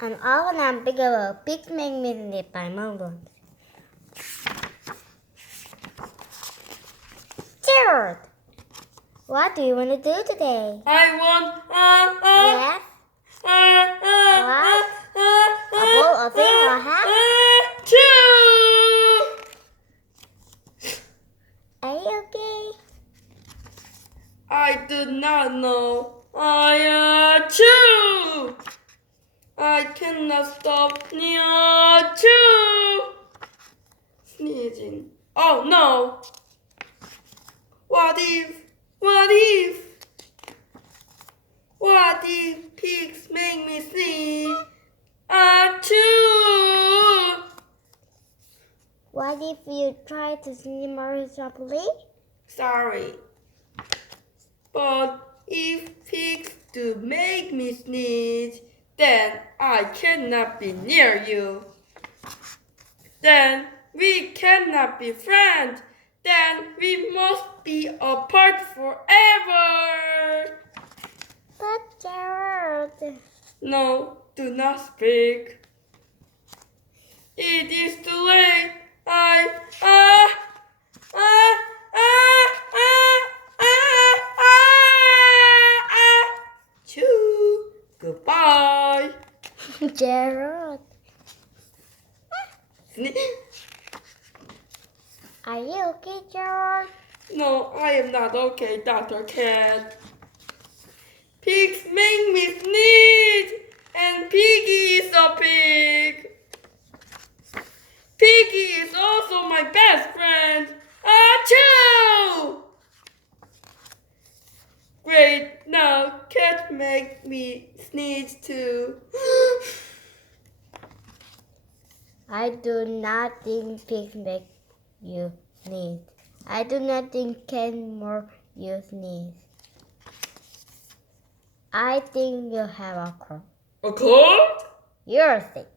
An owl and bigger pigs make me sleep by Mo Willems. Gerald, what do you want to do today? I want Yes? What? A ball, a thing, or a hat? two. Are you okay? I do not know. I two. I cannot stop near two. Sneezing. Oh no. What if pigs make me sneeze? Achoo! What if you try to sneeze more sharply? Sorry. But if pigs do make me sneeze, then I cannot be near you. Then we cannot be friends. Then we must be apart forever. But Gerald... No, do not speak. It is too late. Choo. Goodbye. Gerald, are you okay, Gerald? No, I am not okay, Dr. Cat. Pigs make me sneeze, and Piggy is a pig. Piggy is also my best friend. Achoo! Great, now Cat make me sneeze too. I do not think pigs make you sneeze. I do not think can more you sneeze. I think you have a cold. A cold? You're sick.